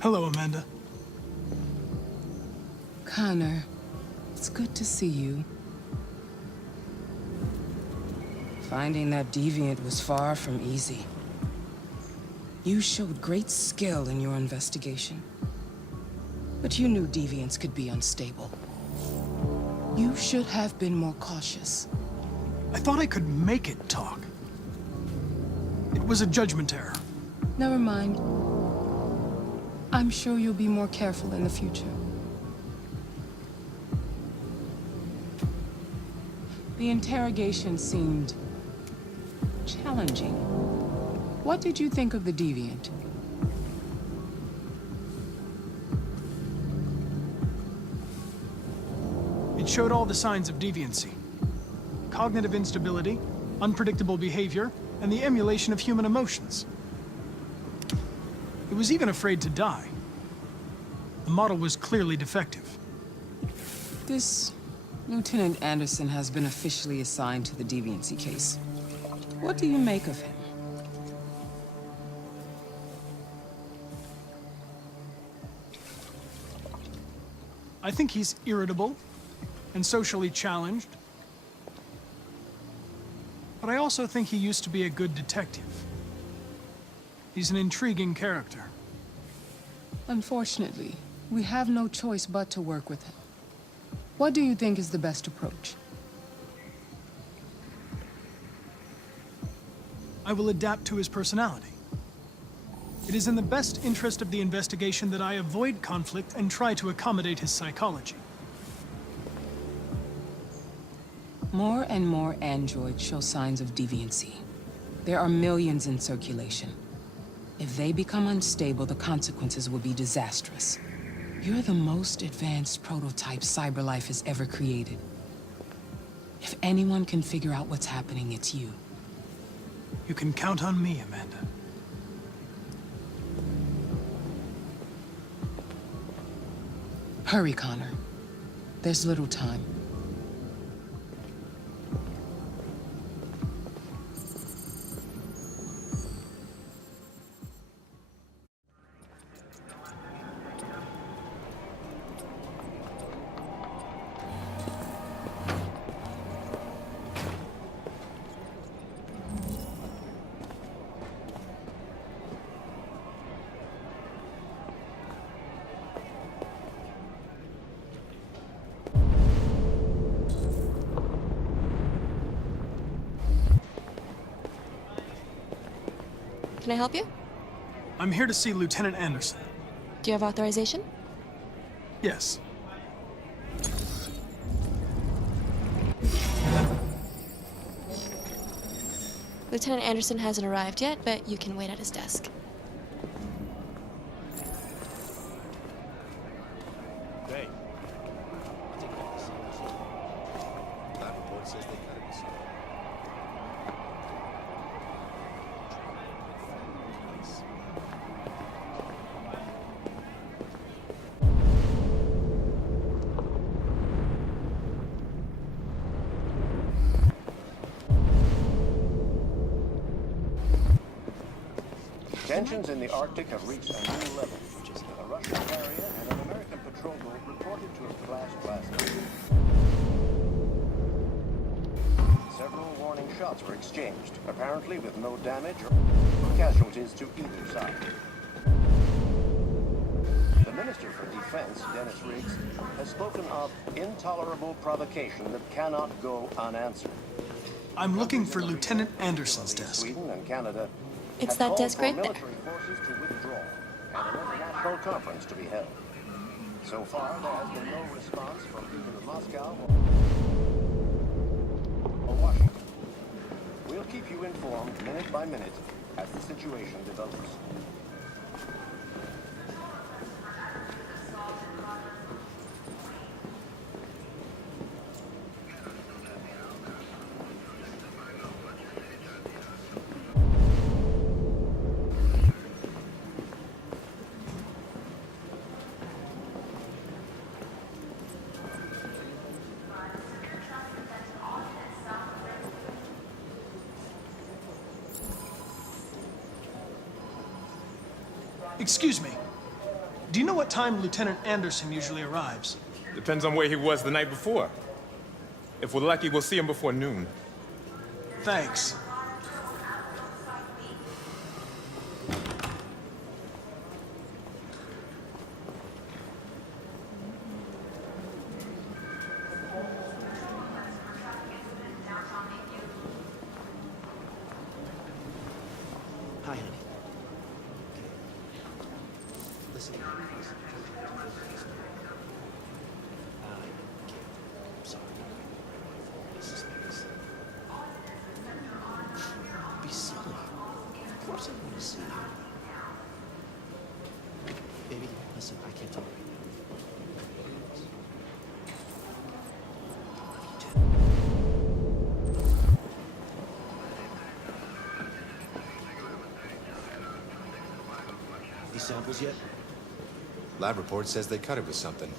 Hello, Amanda. Connor, it's good to see you. Finding that deviant was far from easy. You showed great skill in your investigation. But you knew deviants could be unstable. You should have been more cautious. I thought I could make it talk. It was a judgment error. Never mind. I'm sure you'll be more careful in the future. The interrogation seemed challenging. What did you think of the deviant? It showed all the signs of deviancy. Cognitive instability, unpredictable behavior, and the emulation of human emotions. It was even afraid to die. The model was clearly defective. This Lieutenant Anderson has been officially assigned to the deviancy case. What do you make of him? I think he's irritable and socially challenged. But I also think he used to be a good detective. He's an intriguing character. Unfortunately, we have no choice but to work with him. What do you think is the best approach? I will adapt to his personality. It is in the best interest of the investigation that I avoid conflict and try to accommodate his psychology. More and more androids show signs of deviancy. There are millions in circulation. If they become unstable, the consequences will be disastrous. You're the most advanced prototype cyberlife has ever created. If anyone can figure out what's happening, it's you. You can count on me, Amanda. Hurry, Connor. There's little time. Can I help you? I'm here to see Lieutenant Anderson. Do you have authorization? Yes. Lieutenant Anderson hasn't arrived yet, but you can wait at his desk. Hey. That report says they cut it with something. Tensions in the Arctic have reached a new level. A Russian carrier and an American patrol boat reported to have clashed last night. Several warning shots were exchanged, apparently with no damage or casualties to either side. The Minister for Defense, Dennis Riggs, has spoken of intolerable provocation that cannot go unanswered. I'm looking for Lieutenant Anderson's desk. Sweden and Canada It's have that called desk for right there. military forces to withdraw and an international conference to be held. So far, there has been no response from either Moscow or Washington. We'll keep you informed minute by minute as the situation develops. Excuse me. Do you know what time Lieutenant Anderson usually arrives? Depends on where he was the night before. If we're lucky, we'll see him before noon. Thanks. Hi, honey. Listen. I'm sorry. This is nice. Be silly. Of course I want to see you. Baby, listen, I can't talk right now. These samples yet? Lab report says they cut it with something.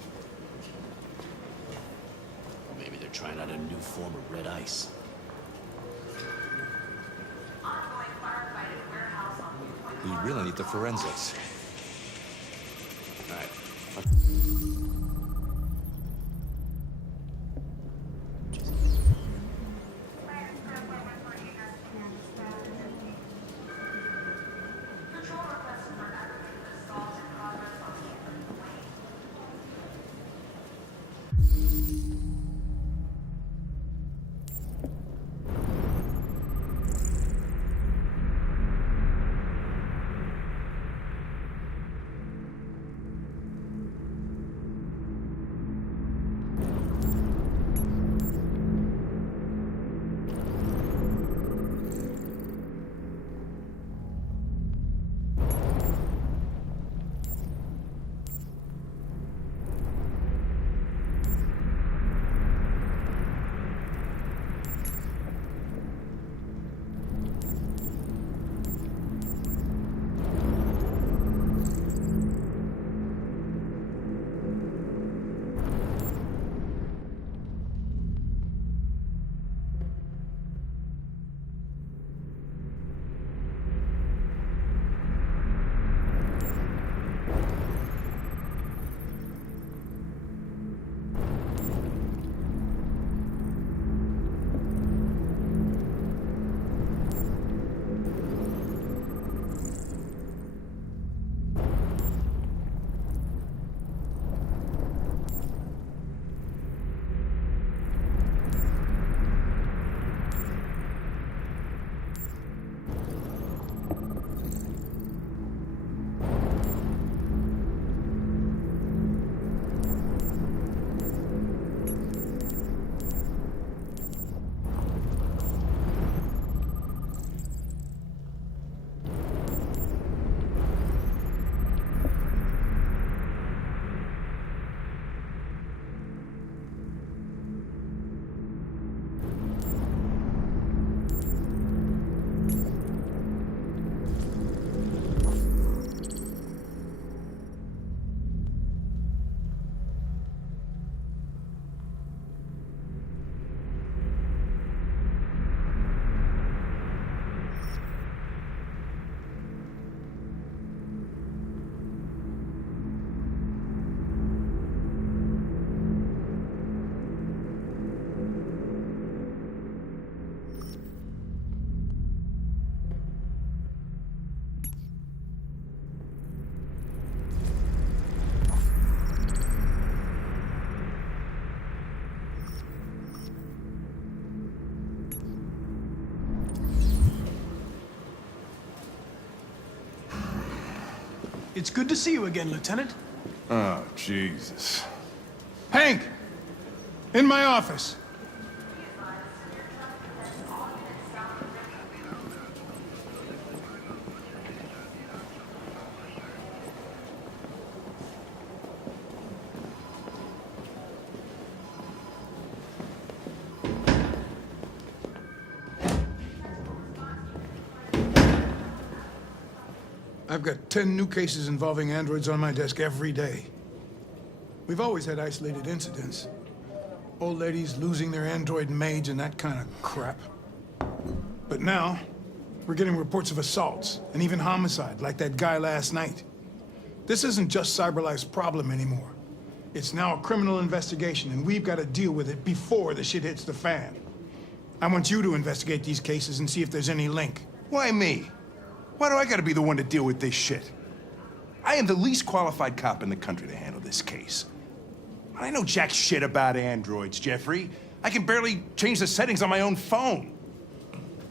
Or maybe they're trying out a new form of red ice. We really need the forensics. All right. It's good to see you again, Lieutenant. Oh, Jesus. Hank! In my office. I've got 10 new cases involving androids on my desk every day. We've always had isolated incidents. Old ladies losing their android maids and that kind of crap. But now, we're getting reports of assaults and even homicide, like that guy last night. This isn't just CyberLife's problem anymore. It's now a criminal investigation, and we've got to deal with it before the shit hits the fan. I want you to investigate these cases and see if there's any link. Why me? Why do I gotta be the one to deal with this shit? I am the least qualified cop in the country to handle this case. I know jack shit about androids, Jeffrey. I can barely change the settings on my own phone.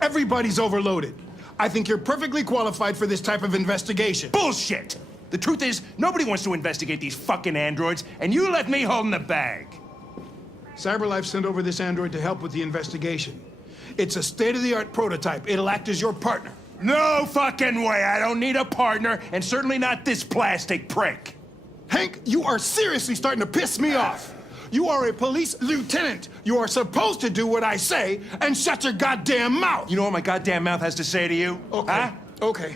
Everybody's overloaded. I think you're perfectly qualified for this type of investigation. Bullshit! The truth is, nobody wants to investigate these fucking androids, and you left me holding the bag. CyberLife sent over this android to help with the investigation. It's a state-of-the-art prototype. It'll act as your partner. No fucking way! I don't need a partner, and certainly not this plastic prick. Hank, you are seriously starting to piss me off. You are a police lieutenant. You are supposed to do what I say and shut your goddamn mouth. You know what my goddamn mouth has to say to you? Okay, Huh? okay.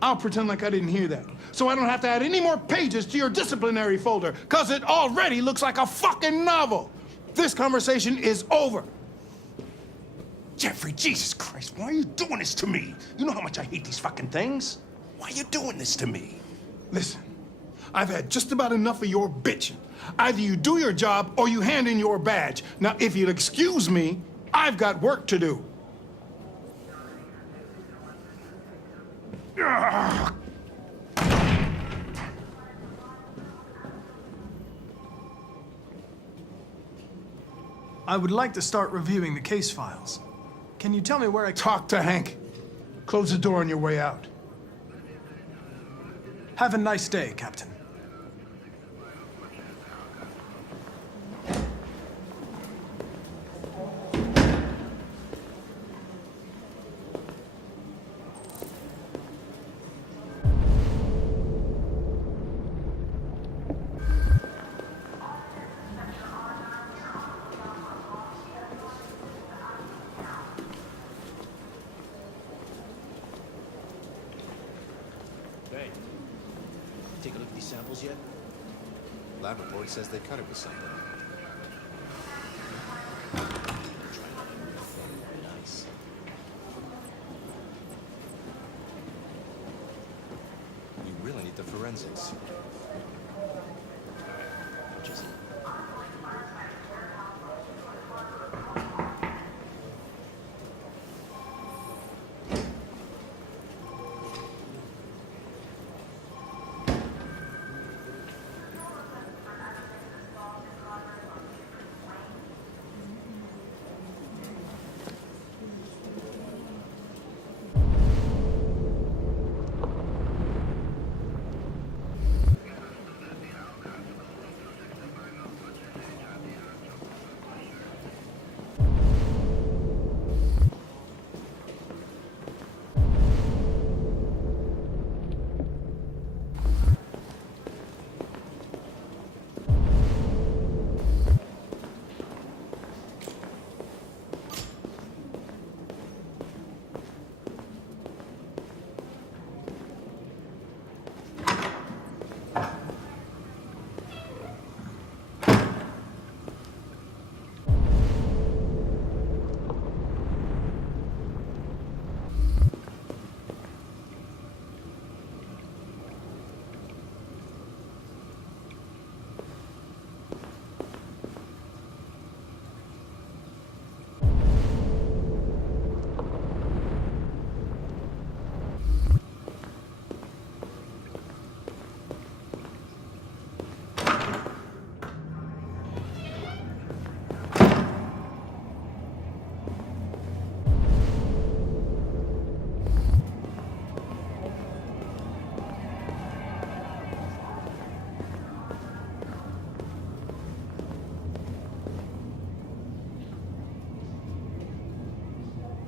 I'll pretend like I didn't hear that, so I don't have to add any more pages to your disciplinary folder, because it already looks like a fucking novel. This conversation is over. Jeffrey, Jesus Christ, why are you doing this to me? You know how much I hate these fucking things. Why are you doing this to me? Listen, I've had just about enough of your bitching. Either you do your job or you hand in your badge. Now, if you'll excuse me, I've got work to do. Ugh. I would like to start reviewing the case files. Can you tell me where I... Talk to Hank. Close the door on your way out. Have a nice day, Captain. Hey, take a look at these samples yet? Lab report says they cut it with something. Nice. We really need the forensics. Which is it?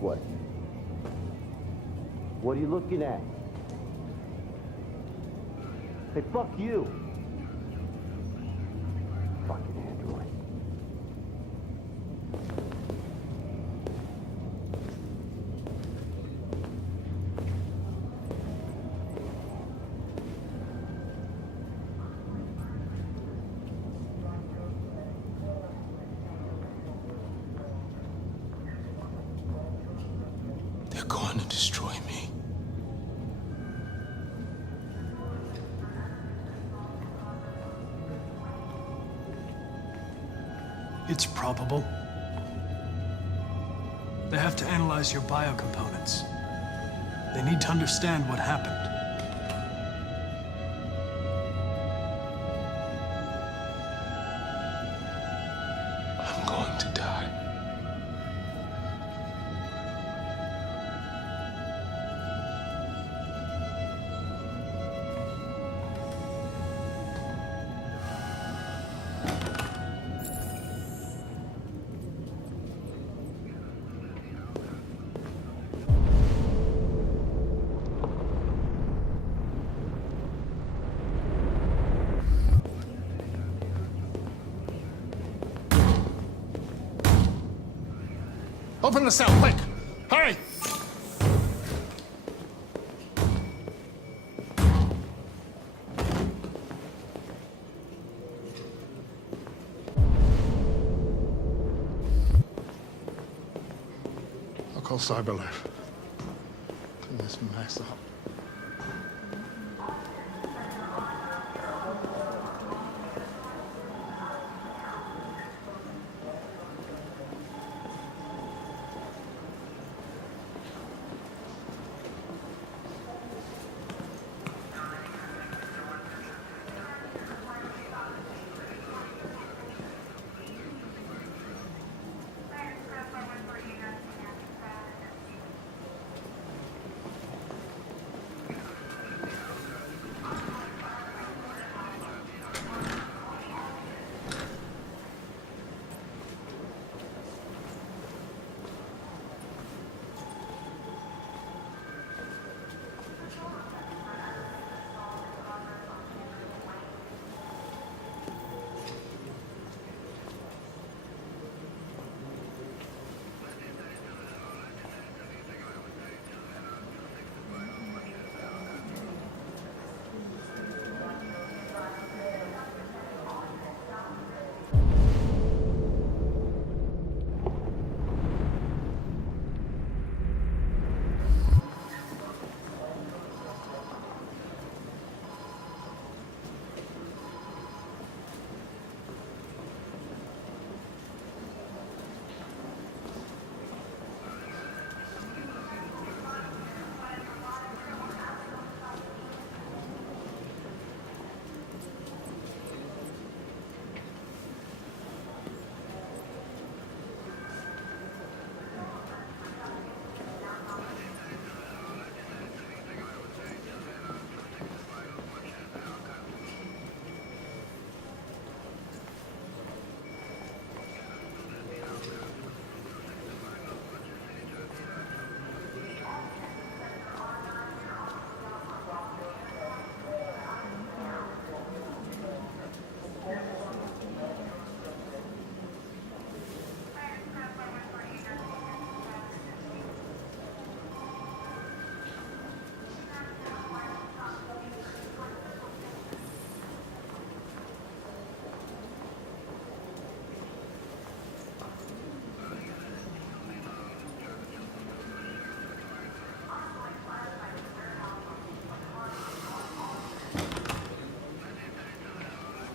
way. What are you looking at? Hey, fuck you! Fucking android. They're going to destroy me. It's probable. They have to analyze your biocomponents. They need to understand what happened. I'm going to die. Open the cell, quick! Hurry! I'll call Cyberlife. Clean this mess up.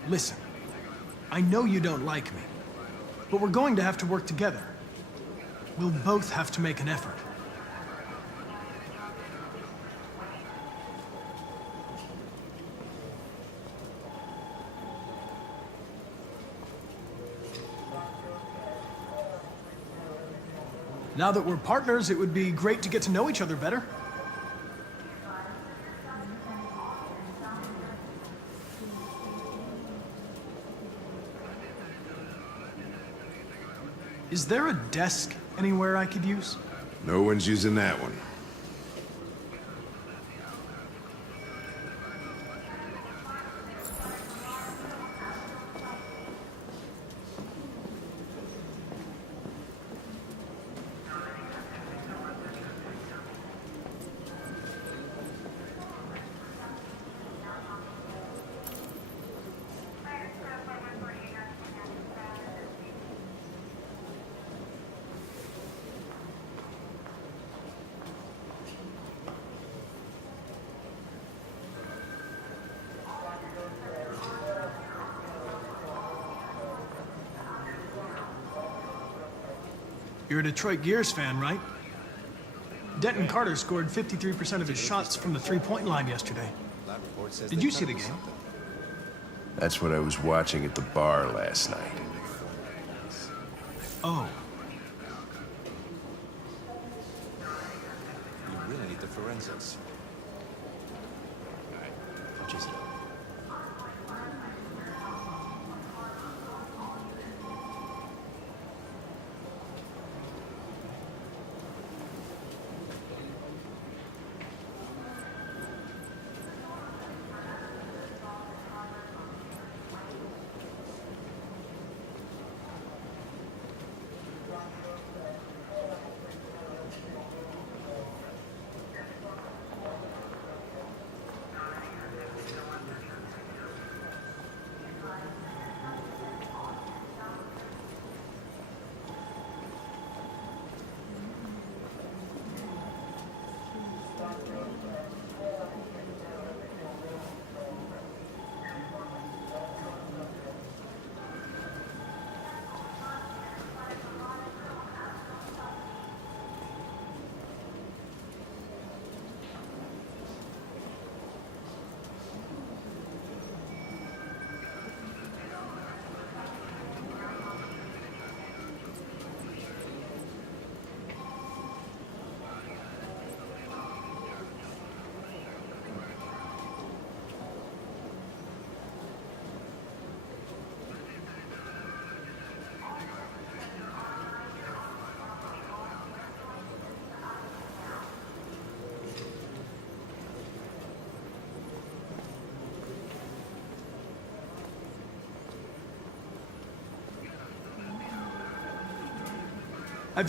Listen, I know you don't like me, but we're going to have to work together. We'll both have to make an effort. Now that we're partners, it would be great to get to know each other better. Is there a desk anywhere I could use? No one's using that one. You're a Detroit Gears fan, right? Denton Carter scored 53% of his shots from the three-point line yesterday. Lab report says Did they you cut see it the with game? something. That's what I was watching at the bar last night. Oh, You really need the forensics. Alright, punches it up.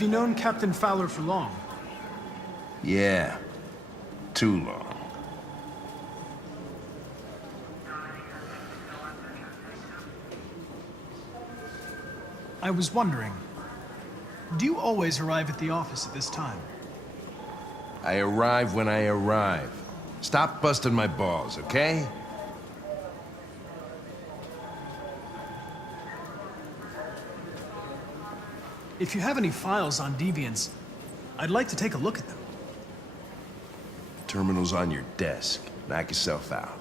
have you known Captain Fowler for long? Yeah. Too long. I was wondering, do you always arrive at the office at this time? I arrive when I arrive. Stop busting my balls, okay? If you have any files on deviants, I'd like to take a look at them. Terminal's on your desk. Knock yourself out.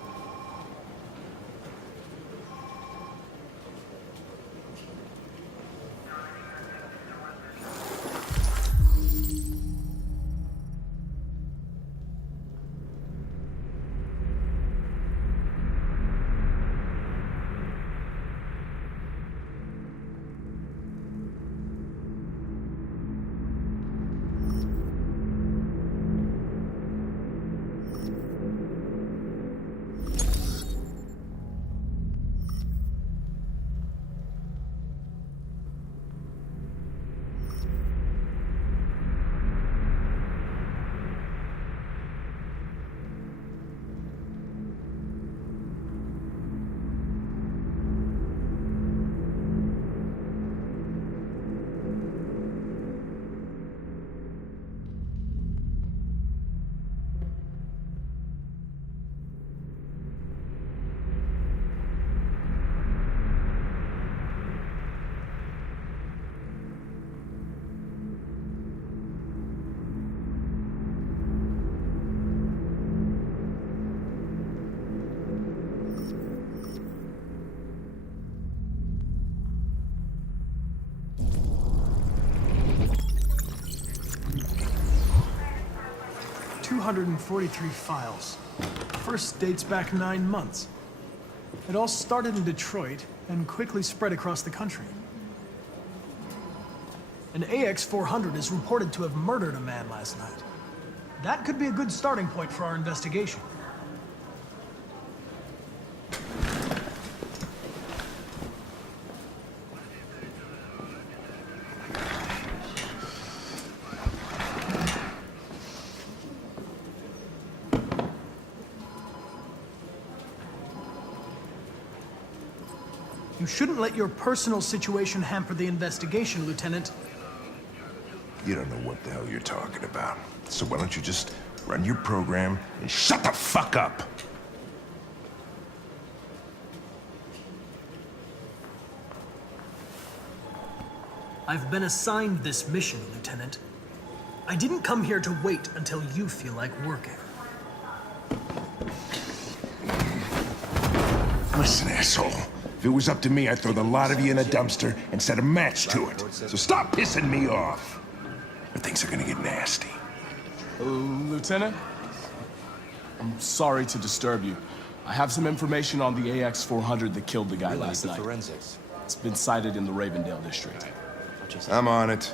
$243 files. First dates back 9 months. It all started in Detroit and quickly spread across the country. An AX-400 is reported to have murdered a man last night. That could be a good starting point for our investigation. You shouldn't let your personal situation hamper the investigation, Lieutenant. You don't know what the hell you're talking about. So why don't you just run your program and shut the fuck up? I've been assigned this mission, Lieutenant. I didn't come here to wait until you feel like working. Listen, asshole. If it was up to me, I'd throw the lot of you in a dumpster and set a match to it. So stop pissing me off. Or things are gonna get nasty. Lieutenant? I'm sorry to disturb you. I have some information on the AX-400 that killed the guy Really need last the night. forensics. It's been sighted in the Ravendale district. I'm on it.